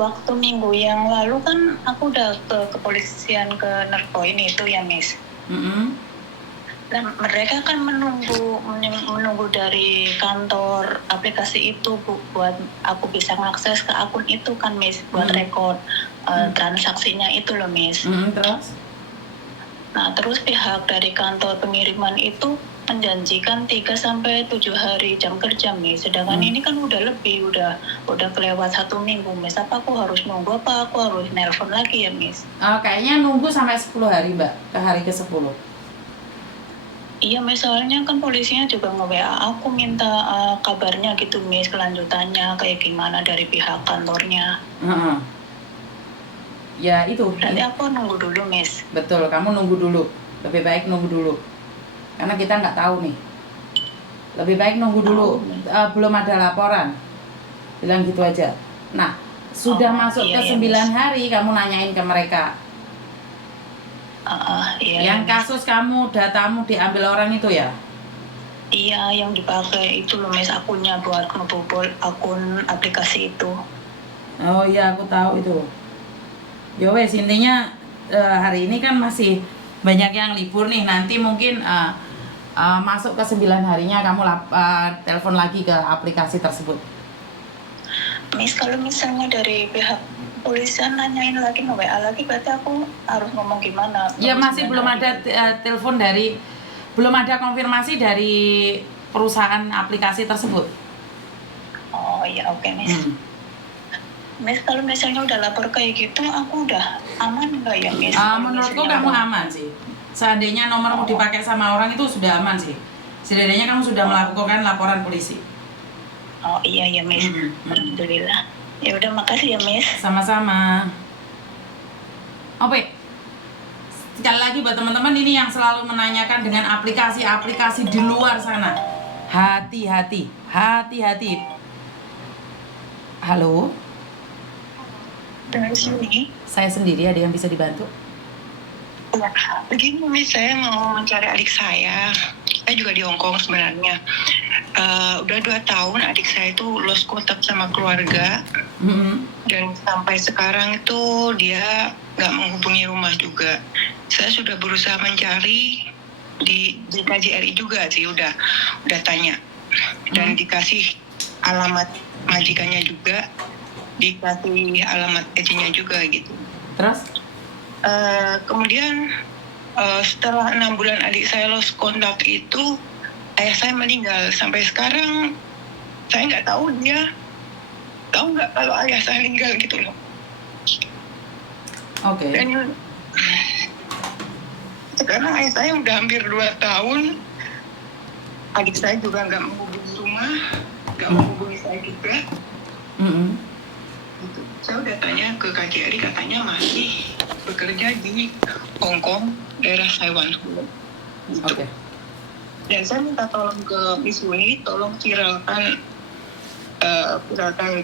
waktu minggu yang lalu kan aku udah ke kepolisian ke Nerko ini itu ya Miss. Dan mereka kan menunggu dari kantor aplikasi itu buat aku bisa mengakses ke akun itu kan Miss, buat rekod transaksinya itu loh Miss. Terus? Nah terus pihak dari kantor pengiriman itu menjanjikan 3-7 hari jam kerja Miss, sedangkan ini kan udah lebih, udah kelewat 1 minggu Miss. Apa aku harus nunggu, apa aku harus nelpon lagi ya Miss? Kayaknya nunggu sampai 10 hari Mbak, ke hari ke-10. Iya Miss, soalnya kan polisinya juga nge-WA aku minta kabarnya gitu Miss, kelanjutannya kayak gimana dari pihak kantornya. Ya itu. Berarti aku nunggu dulu Miss. Betul, kamu nunggu dulu. Lebih baik nunggu dulu. Karena kita nggak tahu nih. Lebih baik nunggu dulu. Belum ada laporan. Bilang gitu aja. Nah, sudah masuk ke 9 hari kamu nanyain ke mereka. Yang kasus kamu, datamu diambil orang itu ya? Iya, yang dipakai itu loh Miss, akunnya buat ngebobol akun aplikasi itu. Oh iya, aku tahu itu. Ya wes, intinya hari ini kan masih banyak yang libur nih. Nanti mungkin masuk ke 9 harinya kamu telepon lagi ke aplikasi tersebut. Miss, kalau misalnya dari pihak polisian nanyain lagi, nge-WA lagi, berarti aku harus ngomong gimana? Ya masih belum ada telepon dari, belum ada konfirmasi dari perusahaan aplikasi tersebut. Oh iya, oke Miss. Miss, kalau misalnya udah lapor kayak gitu, aku udah aman nggak ya Miss? Menurutku kamu aman sih. Seandainya nomormu dipakai sama orang itu sudah aman sih. Setidaknya kamu sudah melakukan laporan polisi. Oh iya ya Miss. Alhamdulillah. Ya udah, makasih ya Miss. Sama-sama. Oke. Sekali lagi buat teman-teman ini yang selalu menanyakan dengan aplikasi-aplikasi di luar sana. Hati-hati, hati-hati. Halo? Dari sini. Saya sendiri, ada yang bisa dibantu? Ya, begini Miss, saya mau mencari adik saya. Saya juga di Hong Kong sebenarnya. Udah 2 tahun adik saya itu lost contact sama keluarga. Dan sampai sekarang itu dia nggak menghubungi rumah juga. Saya sudah berusaha mencari di KJRI juga sih, udah tanya. Dan dikasih alamat majikannya juga, dikasih alamat gajinya juga gitu. Terus? Kemudian setelah 6 bulan adik saya lost contact itu, ayah saya meninggal. Sampai sekarang saya nggak tahu dia tahu nggak kalau ayah saya meninggal gitu loh. Oke. Dan sekarang ayah saya udah hampir 2 tahun, adik saya juga nggak menghubungi rumah, nggak menghubungi saya juga. Gitu. Saya udah tanya ke KJRI, katanya masih bekerja di Hong Kong, daerah Taiwan. Gitu. Oke. Dan saya minta tolong ke Miss Wei, tolong viralkan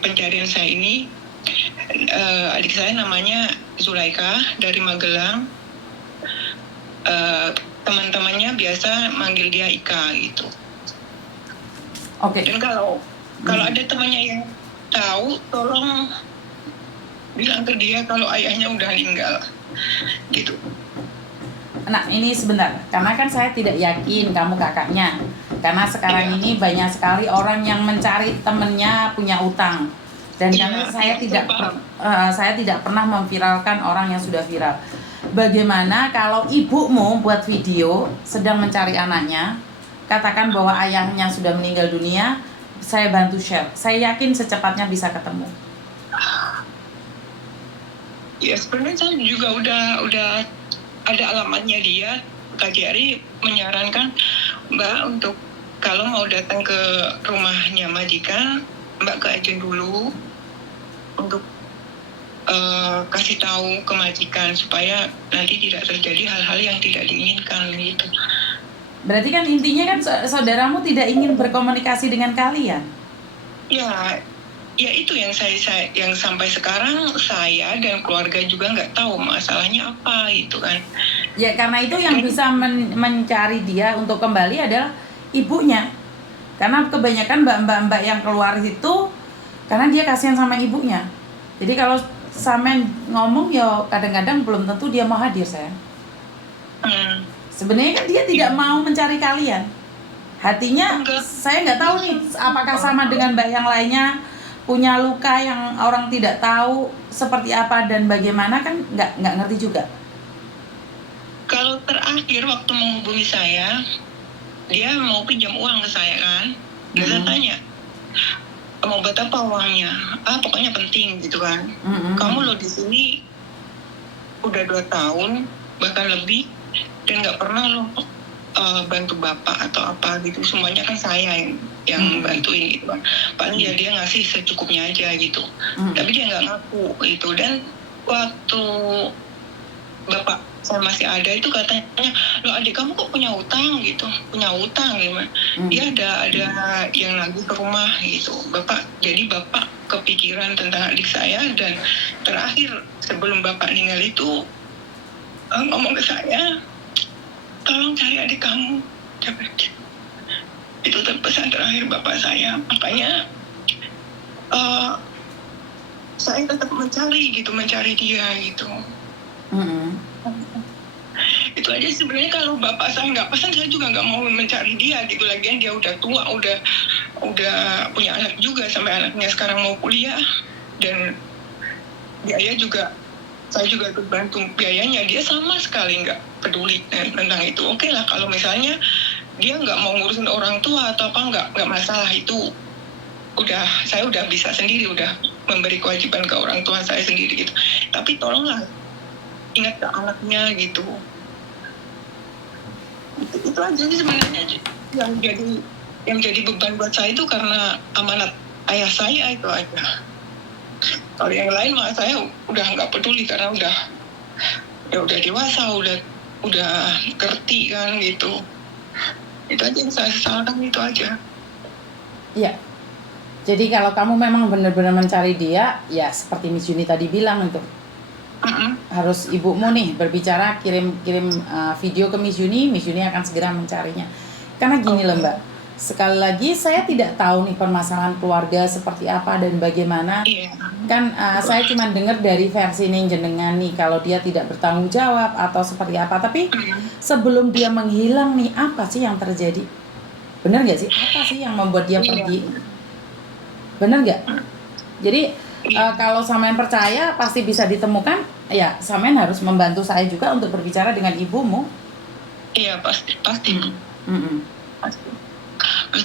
pencarian saya ini. Adik saya namanya Zulaika dari Magelang. Teman-temannya biasa manggil dia Ika gitu. Oke. Dan kalau ada temannya yang tahu, tolong bilang ke dia kalau ayahnya udah meninggal gitu. Nah ini sebentar, karena kan saya tidak yakin kamu kakaknya. Karena sekarang ini banyak sekali orang yang mencari temennya punya utang. Dan karena saya tidak pernah memviralkan orang yang sudah viral. Bagaimana kalau ibumu buat video sedang mencari anaknya, katakan bahwa ayahnya sudah meninggal dunia, saya bantu share. Saya yakin secepatnya bisa ketemu. Ya sebenarnya saya juga udah ada alamatnya dia. KJRI menyarankan Mbak untuk kalau mau datang ke rumahnya majikan, Mbak ke agen dulu untuk kasih tahu ke majikan supaya nanti tidak terjadi hal-hal yang tidak diinginkan gitu. Berarti kan intinya kan saudaramu tidak ingin berkomunikasi dengan kalian? Ya itu yang saya yang sampai sekarang saya dan keluarga juga nggak tahu masalahnya apa gitu kan. Ya karena itu yang bisa mencari dia untuk kembali adalah ibunya. Karena kebanyakan mbak-mbak yang keluar itu karena dia kasihan sama ibunya. Jadi kalau Samen ngomong ya kadang-kadang belum tentu dia mau hadir, sayang. Sebenarnya kan dia tidak mau mencari kalian. Hatinya Enggak. saya nggak tahu nih apakah sama dengan Mbak yang lainnya, punya luka yang orang tidak tahu seperti apa dan bagaimana, kan nggak ngerti juga. Kalau terakhir waktu menghubungi saya, dia mau pinjam uang ke saya kan. Dan saya tanya, mau buat apa uangnya? Pokoknya penting gitu kan. Kamu lo di sini udah 2 tahun bahkan lebih dan nggak pernah lo bantu bapak atau apa gitu. Semuanya kan saya yang bantuin gitu kan. Paling ya dia ngasih secukupnya aja gitu. Tapi dia nggak ngaku gitu. Dan waktu bapak saya masih ada itu katanya, lo adik kamu kok punya utang gitu, punya utang gimana? Dia ada yang lagi ke rumah gitu. Jadi bapak kepikiran tentang adik saya dan terakhir sebelum bapak meninggal itu ngomong ke saya, tolong cari adik kamu. Itu pesan terakhir bapak saya. Makanya saya tetap mencari dia gitu. Itu aja sebenarnya. Kalau bapak saya nggak pesan, saya juga nggak mau mencari dia gitu. Lagian dia udah tua, udah punya anak juga, sampai anaknya sekarang mau kuliah dan biaya juga saya juga ikut bantu biayanya. Dia sama sekali nggak peduli tentang itu. Oke lah kalau misalnya dia nggak mau ngurusin orang tua atau apa, nggak masalah. Itu saya udah bisa sendiri, udah memberi kewajiban ke orang tua saya sendiri gitu. Tapi tolonglah ingat ke anaknya gitu. Itu aja sih sebenarnya yang jadi beban buat saya itu karena amanat ayah saya itu aja. Kalau yang lain mah saya udah nggak peduli karena udah dewasa, udah ngerti kan gitu. Itu aja yang saya sesalkan, itu aja. Iya. Jadi kalau kamu memang benar-benar mencari dia, ya seperti Miss Yuni tadi bilang itu. Harus ibumu nih berbicara, kirim video ke Miss Yuni akan segera mencarinya. Karena gini loh Mbak, sekali lagi saya tidak tahu nih permasalahan keluarga seperti apa dan bagaimana. Kan saya cuma dengar dari versi jenengan nih, kalau dia tidak bertanggung jawab atau seperti apa. Tapi sebelum dia menghilang nih, apa sih yang terjadi? Benar nggak sih? Apa sih yang membuat dia pergi? Benar nggak? Jadi kalau Samen percaya pasti bisa ditemukan, ya Samen harus membantu saya juga untuk berbicara dengan ibumu. Iya pasti. Pasti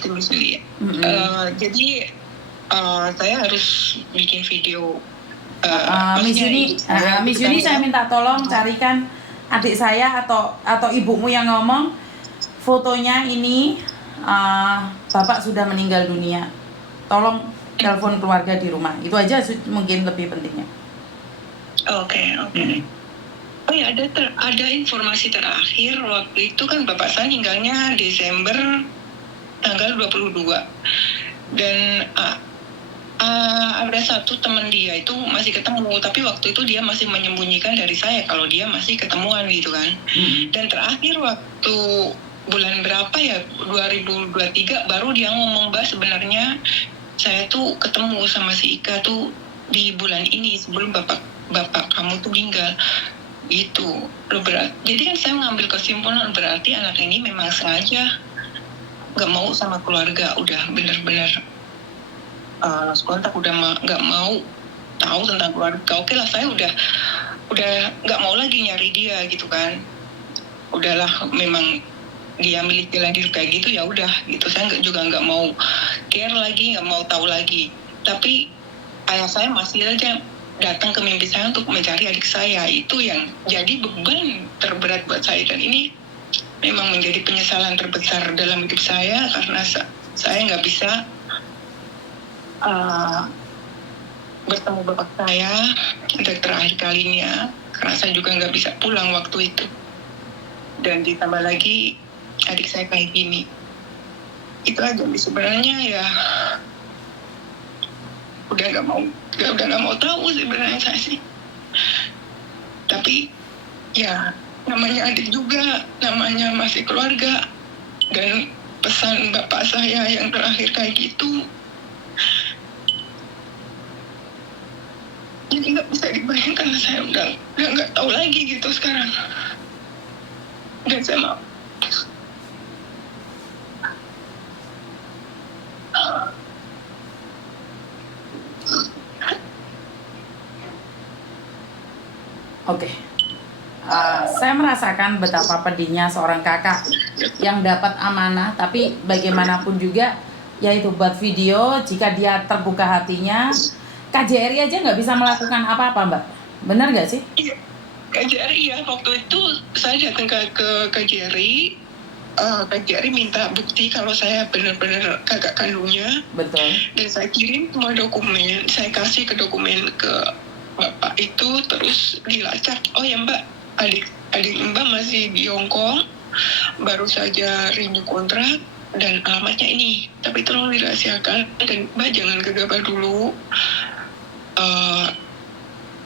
bisa lihat. Jadi saya harus bikin video. Miss Yuni saya minta tolong carikan adik saya atau ibumu yang ngomong fotonya ini, bapak sudah meninggal dunia. Tolong telepon keluarga di rumah. Itu aja mungkin lebih pentingnya. Oke. Oh ya, ada informasi terakhir waktu itu kan bapak saya meninggalnya Desember tanggal 22. Dan ada satu teman dia itu masih ketemu, tapi waktu itu dia masih menyembunyikan dari saya kalau dia masih ketemuan gitu kan. Dan terakhir waktu bulan berapa ya, 2023 baru dia ngomong, Mbak sebenarnya saya tuh ketemu sama si Ika tuh di bulan ini sebelum bapak kamu tuh meninggal gitu. Jadi kan saya mengambil kesimpulan berarti anak ini memang sengaja nggak mau sama keluarga, udah benar-benar lost kontak, udah nggak mau tahu tentang keluarga. Oke lah, saya udah nggak mau lagi nyari dia gitu kan. Udahlah, memang dia milik jalan diri kayak gitu, ya udah gitu. Saya juga nggak mau care lagi, nggak mau tahu lagi. Tapi ayah saya masih aja datang ke mimpi saya untuk mencari adik saya. Itu yang jadi beban terberat buat saya, dan ini memang menjadi penyesalan terbesar dalam hidup saya karena saya nggak bisa bertemu bapak saya untuk terakhir kalinya karena saya juga nggak bisa pulang waktu itu. Dan ditambah lagi adik saya kayak gini. Itu aja sebenarnya, ya udah nggak mau tahu sebenarnya saya sih. Tapi ya namanya adik juga, namanya masih keluarga, dan pesan bapak saya yang terakhir kayak gitu Jadi nggak bisa dibayangkan, saya udah nggak tahu lagi gitu sekarang. Dan saya mau Oke. Saya merasakan betapa pedihnya seorang kakak yang dapat amanah, tapi bagaimanapun juga, yaitu buat video, jika dia terbuka hatinya, KJRI aja nggak bisa melakukan apa-apa, Mbak. Benar nggak sih? Iya, KJRI ya, waktu itu saya datang ke KJRI, KJRI minta bukti kalau saya benar-benar kakak kandungnya. Betul. Dan saya kirim semua dokumen, saya kasih ke dokumen ke bapak itu, terus dilacak. Oh ya Mbak, adik Mbak masih di Hongkong, baru saja renew kontrak dan alamatnya ini. Tapi tolong dirahasiakan dan Mbak jangan gegabah dulu.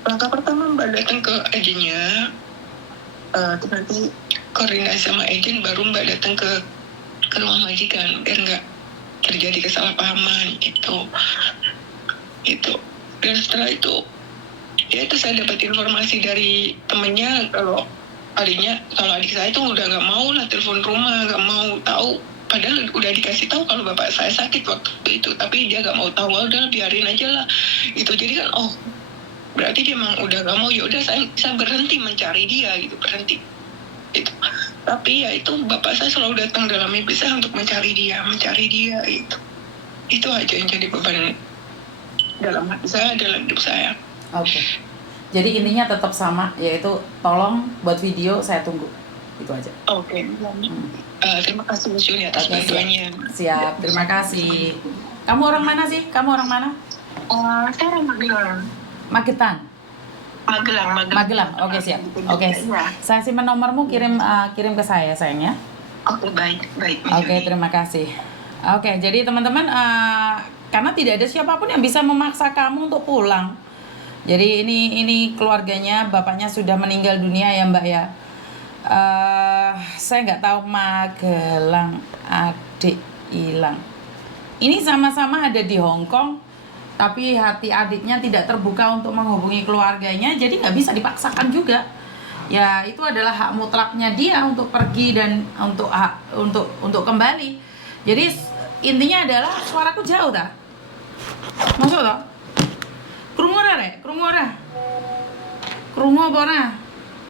Langkah pertama Mbak datang ke agennya, nanti koordinasi sama agen, baru Mbak datang ke rumah majikan biar nggak terjadi kesalahpahaman itu. Dan setelah itu ya itu saya dapat informasi dari temennya kalau adik saya itu udah nggak mau lah telepon rumah, nggak mau tahu, padahal udah dikasih tahu kalau bapak saya sakit waktu itu, tapi dia nggak mau tahu. Udah biarin aja lah gitu. Jadi kan berarti dia memang udah nggak mau. Ya udah saya berhenti mencari dia gitu, berhenti itu. Tapi ya itu bapak saya selalu datang dalam mimpi saya untuk mencari dia itu aja yang jadi beban dalam hati saya, dalam hidup saya. Oke. Jadi intinya tetap sama, yaitu tolong buat video, saya tunggu. Itu aja. Oke. Terima kasih Bu Juni atas bantuannya. Siap, terima kasih. Kamu orang mana sih? Kamu orang mana? Saya orang Magelang. Magetan. Magelang. Oke, siap. Oke. Saya simpan nomormu, kirim ke saya sayangnya. Oke, baik. Oke, terima kasih. Oke, jadi teman-teman, karena tidak ada siapapun yang bisa memaksa kamu untuk pulang. Jadi ini keluarganya, bapaknya sudah meninggal dunia ya Mbak ya. Saya nggak tahu Magelang, adik hilang. Ini sama-sama ada di Hong Kong, tapi hati adiknya tidak terbuka untuk menghubungi keluarganya, jadi nggak bisa dipaksakan juga. Ya itu adalah hak mutlaknya dia untuk pergi dan untuk kembali. Jadi intinya adalah suaraku jauh tak? Masuk tak? Krungu ora rek? Krungu apa ora?